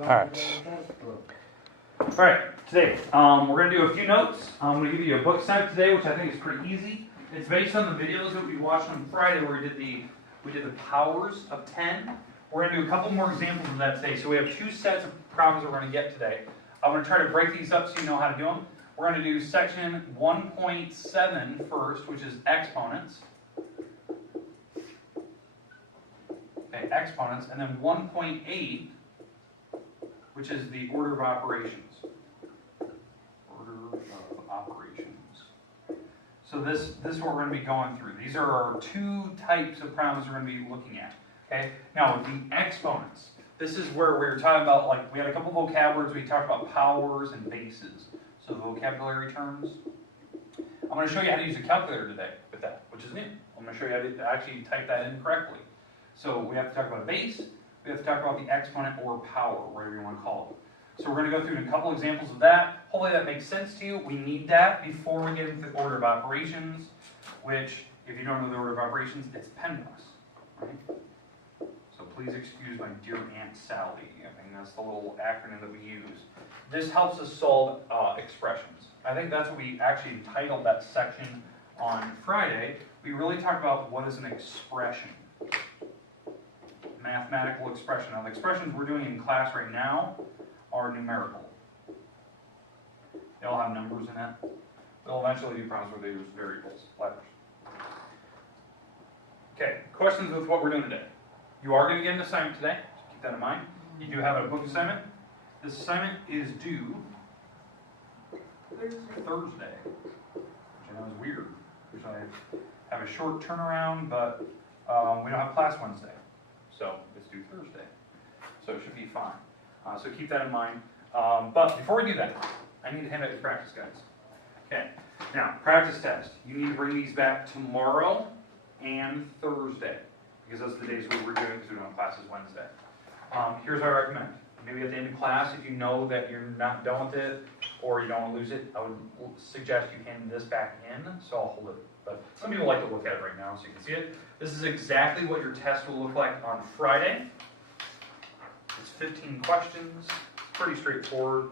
Alright, today we're going to do a few notes. I'm going to give you a book set today, which I think is pretty easy. It's based on the videos that we watched on Friday where we did the powers of 10. We're going to do a couple more examples of that today. So we have two sets of problems that we're going to get today. I'm going to try to break these up so you know how to do them. We're going to do section 1.7 first, which is exponents. Okay, exponents, and then 1.8, which is the order of operations. Order of operations. So this is what we're going to be going through. These are our two types of problems we're going to be looking at. Okay. Now with the exponents, this is where we were talking about, like, we had a couple vocab words. We talked about powers and bases. So vocabulary terms. I'm going to show you how to use a calculator today with that, which is new. I'm going to show you how to actually type that in correctly. So we have to talk about a base. We have to talk about the exponent or power, whatever you want to call it. So we're going to go through a couple examples of that. Hopefully that makes sense to you. We need that before we get into the order of operations, which, if you don't know the order of operations, it's PEMDAS, right? So please excuse my dear Aunt Sally. I mean, that's the little acronym that we use. This helps us solve expressions. I think that's what we actually titled that section on Friday. We really talked about what is an expression. Mathematical expression. Now, the expressions we're doing in class right now are numerical. They all have numbers in it. They'll eventually do problems where they use variables, letters. Okay, questions with what we're doing today. You are going to get an assignment today, so keep that in mind. You do have a book assignment. This assignment is due Thursday, which I know is weird. Usually I have a short turnaround, but we don't have class Wednesday. So it's due Thursday. So it should be fine. So keep that in mind. But before we do that, I need to hand out your practice guides. Okay. Now, practice test. You need to bring these back tomorrow and Thursday, because those are the days we're doing, because we don't have classes Wednesday. Here's what I recommend. Maybe at the end of class, if you know that you're not done with it or you don't want to lose it, I would suggest you hand this back in, so I'll hold it. But some people like to look at it right now so you can see it. This is exactly what your test will look like on Friday. It's 15 questions. It's pretty straightforward.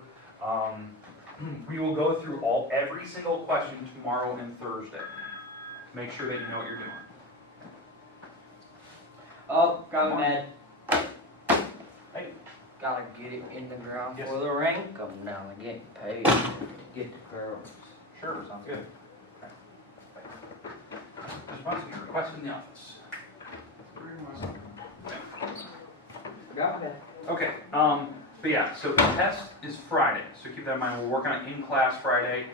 We will go through every single question tomorrow and Thursday. Make sure that you know what you're doing. Oh, got that. Hey. Gotta get it in the ground Yes. for the income now. I'm getting paid. Get the girls. Sure, sounds good. Response to your request in the office. Got that. Okay, but yeah, so the test is Friday, so keep that in mind. We're working on in-class Friday.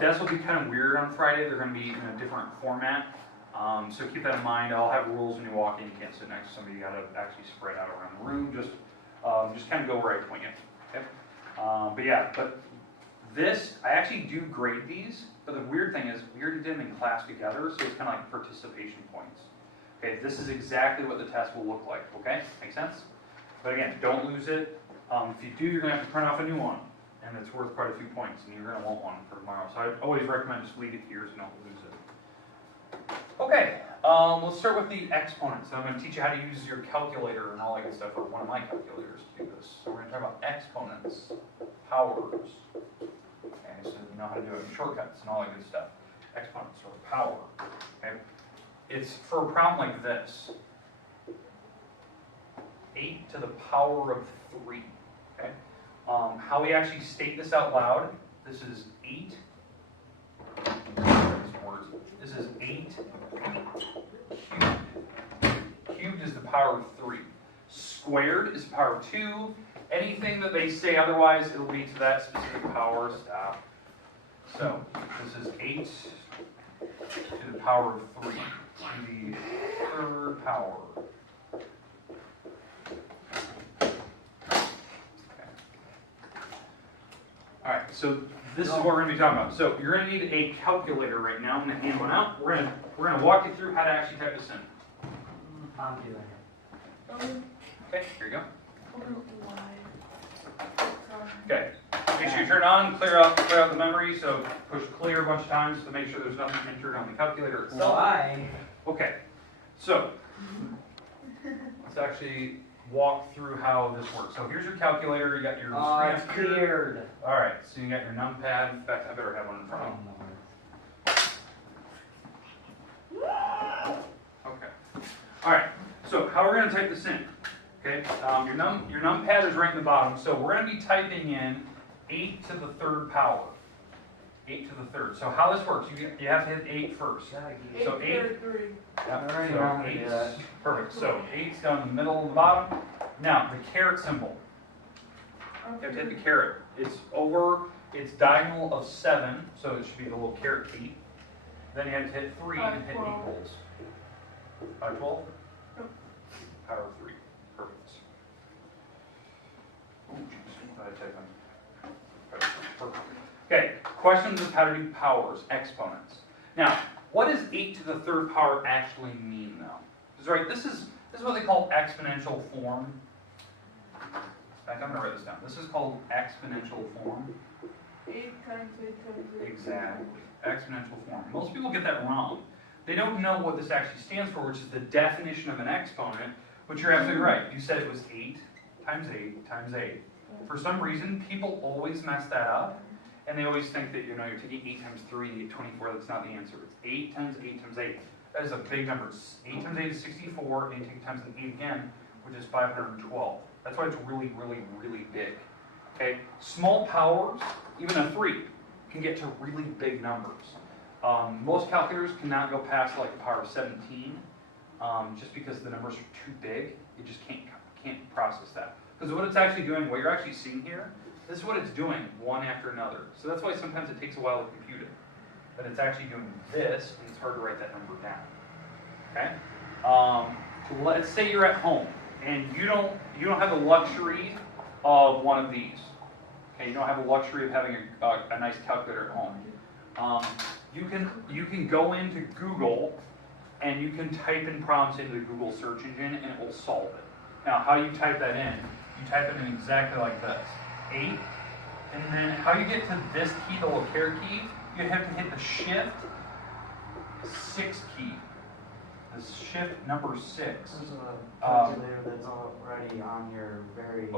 Tests will be kind of weird on Friday. They're going to be in a different format, so keep that in mind. I'll have rules when you walk in. You can't sit next to somebody. You got to actually spread out around the room. Just kind of go where I point you. Okay? But yeah, this, I actually do grade these, but the weird thing is we already did them in class together, so it's kind of like participation points. Okay, this is exactly what the test will look like, okay? Make sense? But again, don't lose it. If you do, you're going to have to print off a new one, and it's worth quite a few points, and you're going to want one for tomorrow. So I always recommend just leave it here so you don't lose it. Okay, let's start with the exponents. So I'm going to teach you how to use your calculator and all that good stuff, or one of my calculators to do this. So we're going to talk about exponents, powers. Okay, so you know how to do it in shortcuts and all that good stuff. Exponents, or power. Okay, it's for a problem like this. 8 to the power of 3. Okay, how we actually state this out loud. This is 8. This is 8 cubed. Cubed is the power of 3. Squared is the power of 2. Anything that they say otherwise, it'll be to that specific power. Stop. So this is 8 to the power of 3. To the third power. Alright, so this is what we're going to be talking about. So you're going to need a calculator right now. I'm going to hand one out. We're going to walk you through how to actually type this in. I'm doing it. Okay, here you go. Okay, make sure you turn it on, clear out the memory, so push clear a bunch of times to make sure there's nothing entered on the calculator itself. Why? Okay, so let's actually walk through how this works. So here's your calculator, you got your Oh, screen it's up here. weird. Alright, so you got your numpad. In fact, I better have one in front of me. Okay. Alright, so how we're going to type this in. Okay, your numpad is right in the bottom, so we're going to be typing in 8 to the third power. 8 to the third. So how this works, you have to hit 8 first. So 8. Alright, So I'm gonna 8. do that. Perfect. So 8's down in the middle and the bottom. Now, the caret symbol. You have to hit the caret. It's diagonal of 7, so it should be the little caret key. Then you have to hit 3 and hit equals. 512? Power of 3. Perfect. Oh, jeez. What did I type in? Perfect. Okay, questions of how to do powers, exponents. Now, what does 8 to the third power actually mean, though? Because, right, this is what they call exponential form. In fact, I'm going to write this down. This is called exponential form. 8 times 8 times 8. Exactly. Exponential form. Most people get that wrong. They don't know what this actually stands for, which is the definition of an exponent, but you're absolutely right. You said it was 8 times 8 times 8. For some reason, people always mess that up, and they always think that, you're taking 8 times 3 and you get 24. That's not the answer. It's 8 times 8 times 8. That is a big number. 8 times 8 is 64, and you take times 8 again, which is 512. That's why it's really, really, really big. Okay? Small powers, even a 3, can get to really big numbers. Most calculators cannot go past like the power of 17, just because the numbers are too big. You just can't process that. Because what it's actually doing, what you're actually seeing here, this is what it's doing one after another. So that's why sometimes it takes a while to compute it. But it's actually doing this, and it's hard to write that number down. Okay? Let's say you're at home, and you don't have the luxury of one of these. Okay, you don't have the luxury of having a nice calculator at home. You can go into Google, and you can type in prompts into the Google search engine, and it will solve it. Now, how you type that in? You type it in exactly like this. 8, and then how you get to this key, the little caret key, you have to hit the shift 6 key. The shift number 6. This is a calculator that's already on your very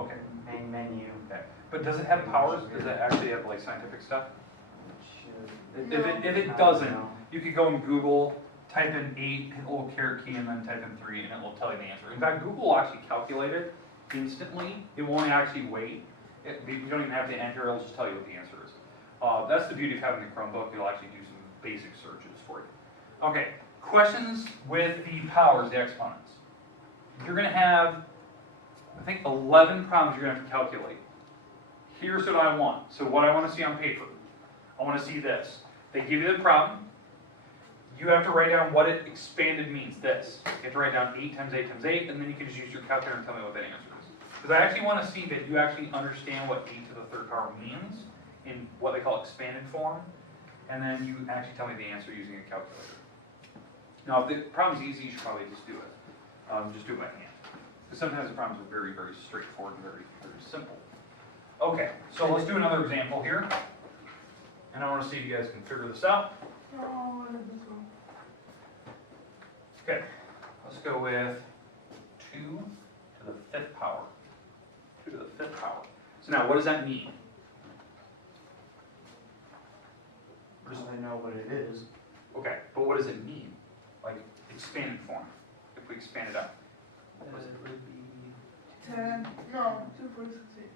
main menu. Okay. But does it have powers? Does it actually have like scientific stuff? It should. If it doesn't, you could go in Google, type in 8, hit the little caret key, and then type in 3, and it will tell you the answer. In fact, Google will actually calculate it instantly. It won't actually wait. You don't even have to enter, it'll just tell you what the answer is. That's the beauty of having the Chromebook. It'll actually do some basic searches for you. Okay, questions with the powers, the exponents. You're going to have, I think, 11 problems you're going to have to calculate. Here's what I want. So what I want to see on paper. I want to see this. They give you the problem. You have to write down what it expanded means, this. You have to write down 8 times 8 times 8, and then you can just use your calculator and tell me what that answer is. Because I actually want to see that you actually understand what 8 to the third power means in what they call expanded form, and then you actually tell me the answer using a calculator. Now, if the problem's easy, you should probably just do it. Just do it by hand. Because sometimes the problems are very, very straightforward and very, very simple. Okay, so let's do another example here. And I want to see if you guys can figure this out. Oh, I did this one. Okay, let's go with 2 to the 5th power. 2 to the 5th power. So now, what does that mean? I know what it is. Okay, but what does it mean? Like, expanded form, if we expand it out. It would be 10. No, 2, 4, 6, 8,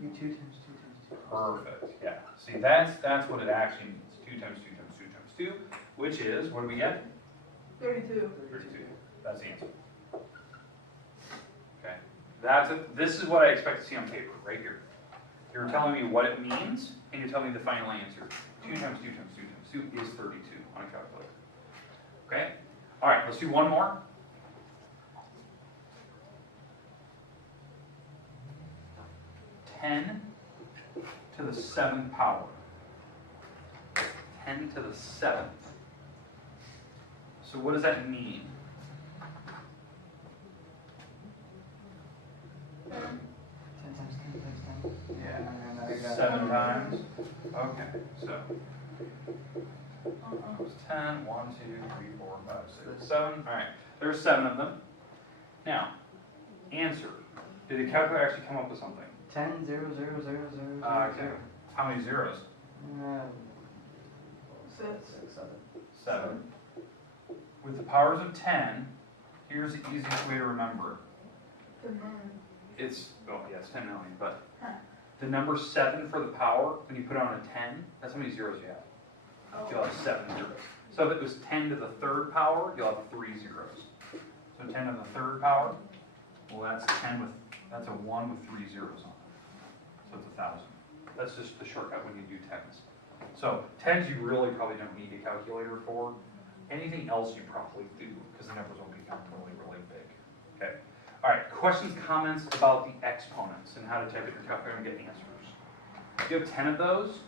10. 2 times 2 times 2. Perfect, yeah. See, that's what it actually means. 2 times 2 times 2 times 2, which is, what do we get? 32. 32. That's the answer. Okay. This is what I expect to see on paper, right here. You're telling me what it means, and you're telling me the final answer. 2 times 2 times 2 times 2 is 32 on a calculator. Okay? All right, let's do one more. Ten to the 7th power. 10 to the 7th. So what does that mean? 10 times 10 times 10. Yeah. And I got 7 times. Okay, so it's 10, 1, 2, 3, 4, 5, 6, 7. All right, there's 7 of them. Now, answer. Did the calculator actually come up with something? 10, 0, 0, 0, 0, 0, Okay. 0. How many zeros? Six. 6, 7. 7. With the powers of 10, here's the easiest way to remember. The nine. It's, oh yeah, it's 10 million, but Huh. the number 7 for the power, when you put on a 10, that's how many zeros you have. Oh. You'll have 7 zeros. So if it was 10 to the third power, you'll have 3 zeros. So 10 to the third power, well that's 10 with, that's a 1 with 3 zeros on it. So it's 1,000. That's just the shortcut when you do 10s. So 10s you really probably don't need a calculator for. Anything else you probably do, because the numbers will become really, really big. Okay. All right, questions, comments about the exponents and how to type it in your calculator and get answers. If you have 10 of those,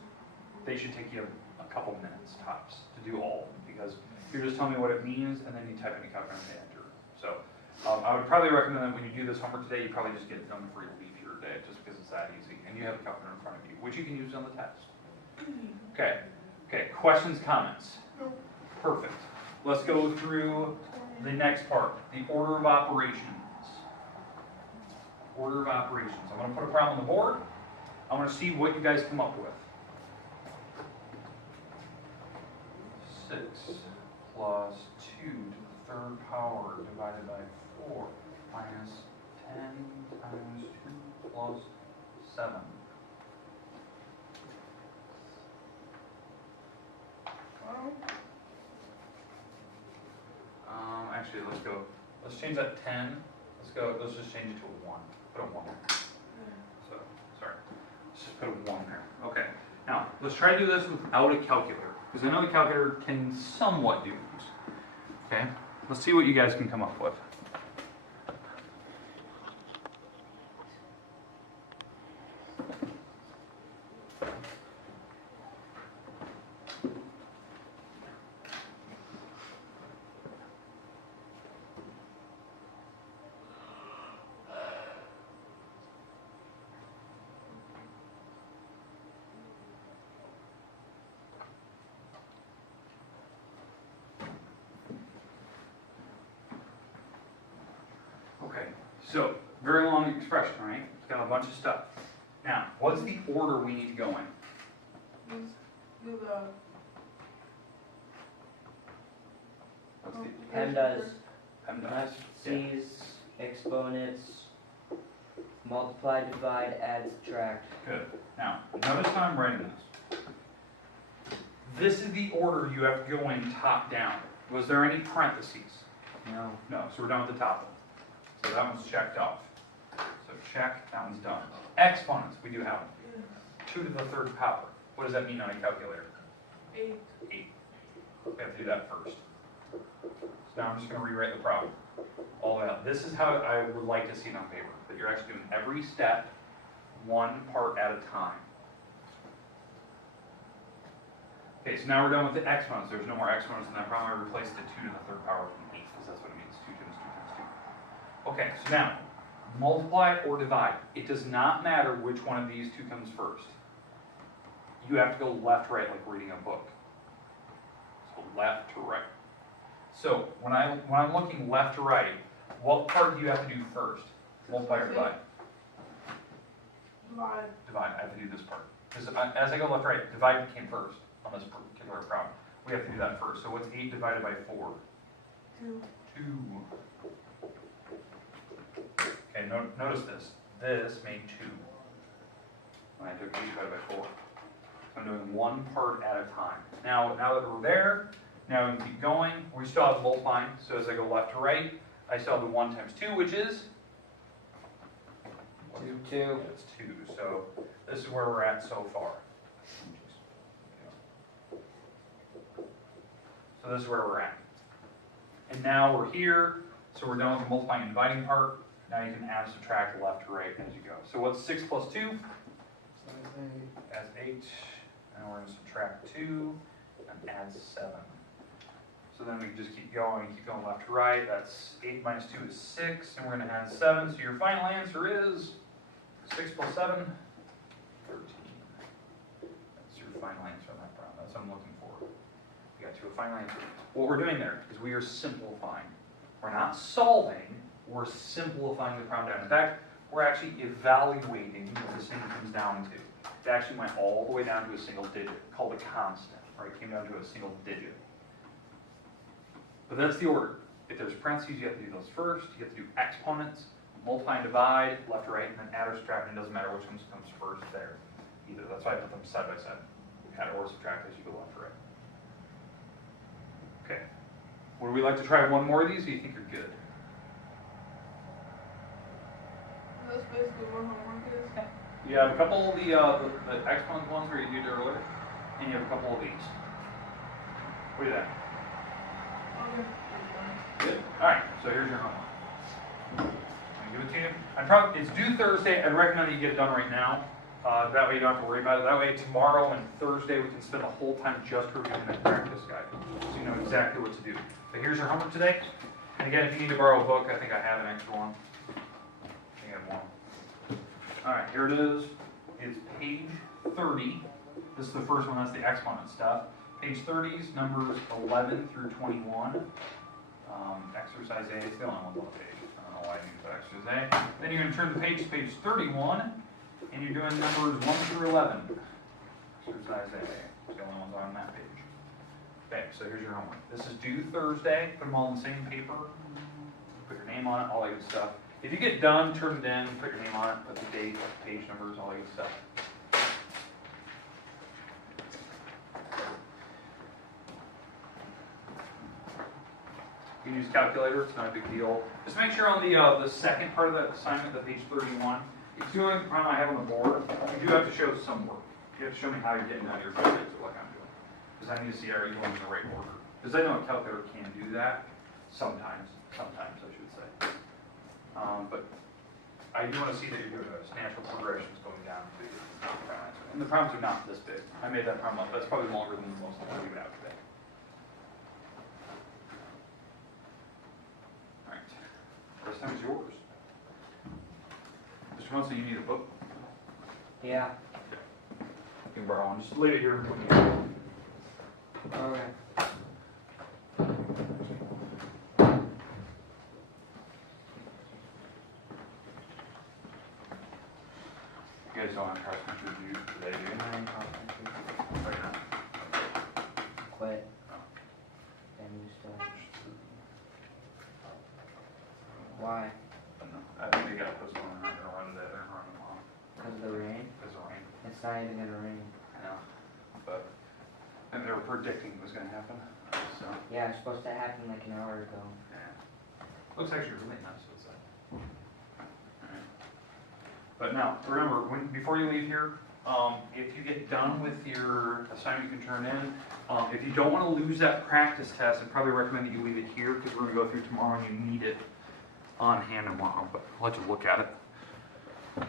they should take you a couple minutes tops to do all of them, because you're just telling me what it means and then you type it in your calculator and hit enter. So I would probably recommend that when you do this homework today, you probably just get it done before you leave your day, just because it's that easy. And you have a calculator in front of you, which you can use on the test. Okay. Okay, questions, comments? No. Perfect. Let's go through the next part, the order of operations. Order of operations. I'm going to put a problem on the board. I want to see what you guys come up with. 6 plus 2 to the third power divided by 4 minus 10 times 2 plus 7. Well, Actually, let's go. Let's change that 10. Let's go. Let's just change it to a 1. Put a 1 there. So, sorry. Let's just put a 1 there. Okay. Now, let's try to do this without a calculator, because I know the calculator can somewhat do this. Okay. Let's see what you guys can come up with. Okay, so very long expression, right? It's got a bunch of stuff. Now, what's the order we need to go in? do What's the PEMDAS, PEMDAS? C's, exponents, multiply, divide, add, subtract. Good. Now, notice how I'm writing this. This is the order you have to go in top down. Was there any parentheses? No. No, so we're done with the top one. So that one's checked off. So check, that one's done. Exponents, we do have them. 2 to the third power. What does that mean on a calculator? 8. 8. We have to do that first. So now I'm just going to rewrite the problem all the way out. This is how I would like to see it on paper, that you're actually doing every step one part at a time. Okay, so now we're done with the exponents. There's no more exponents in that problem. I replaced the 2 to the third power with an 8, because that's what it means. 2 times 2 times 2. Okay, so now, multiply or divide. It does not matter which one of these two comes first. You have to go left, right, like reading a book. So left to right. So when I'm looking left to right, what part do you have to do first? Multiply or divide? Divide. Divide. I have to do this part. Because as I go left, right, divide came first on this particular problem. We have to do that first. So what's 8 divided by 4? 2. 2. Okay, notice this. This made 2. When I took 8 divided by 4. So I'm doing one part at a time. Now that we're there, now we can keep going. We still have multiplying. So as I go left to right, I still have the 1 times 2, which is? 2. It's 2. So this is where we're at so far. So this is where we're at. And now we're here. So we're done with the multiplying and dividing part. Now you can add and subtract left to right as you go. So what's 6 plus 2? That's 8. And we're going to subtract 2 and add 7. So then we can just keep going left to right. That's 8 minus 2 is 6, and we're going to add 7. So your final answer is 6 plus 7, 13. That's your final answer on that problem. That's what I'm looking for. We got to a final answer. What we're doing there is we are simplifying. We're not solving, we're simplifying the problem down. In fact, we're actually evaluating what this thing comes down to. It actually went all the way down to a single digit, called a constant, right? It came down to a single digit. But that's the order. If there's parentheses, you have to do those first. You have to do exponents, multiply and divide, left to right, and then add or subtract, and it doesn't matter which one comes first there either. That's why I put them side by side. Add or subtract as you go left to right. Okay. Would we like to try one more of these, or do you think you're good? That's basically what homework is. You have a couple of the exponent ones where you did earlier, and you have a couple of these. What do you think? Okay. Good. All right. So here's your homework. I'm gonna give it to you. It's due Thursday. I'd recommend that you get it done right now. That way you don't have to worry about it. That way tomorrow and Thursday we can spend the whole time just reviewing that practice guide, so you know exactly what to do. But here's your homework today. And again, if you need to borrow a book, I think I have an extra one. I think I have one. All right, here it is. It's page 30. This is the first one. That's the exponent stuff. Page 30 is numbers 11 through 21. Exercise A is the only one on the page. I don't know why I need to exercise A. Then you're going to turn the page to page 31, and you're doing numbers 1 through 11. Exercise A. It's the only ones on that page. Okay, so here's your homework. This is due Thursday. Put them all in the same paper. Put your name on it, all that good stuff. If you get done, turn it in, put your name on it, put the date, page numbers, all that good stuff. You can use a calculator, it's not a big deal. Just make sure on the second part of the assignment, the page 31, if you're doing the problem I have on the board, you do have to show some work. You have to show me how you're getting down your figures like I'm doing. Because I need to see are you going in the right order. Because I know a calculator can do that. Sometimes I should say. But I do want to see that you're doing those natural progressions going down to the problem answer. And the problems are not this big. I made that problem up. That's probably longer than most of the we have today. All right. This time is yours. Mr. Munson, you need a book? Yeah. You can borrow one. Just leave it here. Okay. You guys don't have cross country review today, do you? Right now. Quit. And new stuff. Why? I think they got this one. I'm not gonna run today. They're gonna run tomorrow. Because of the rain? Because of rain. It's not even gonna rain. I know. But and they were predicting it was gonna happen. So Yeah, it's supposed to happen like an hour ago. yeah. Looks actually really nice outside. Alright. But now, remember, before you leave here, if you get done with your assignment you can turn in, if you don't want to lose that practice test, I'd probably recommend that you leave it here because we're going to go through tomorrow and you need it on hand tomorrow, but I'll let you look at it.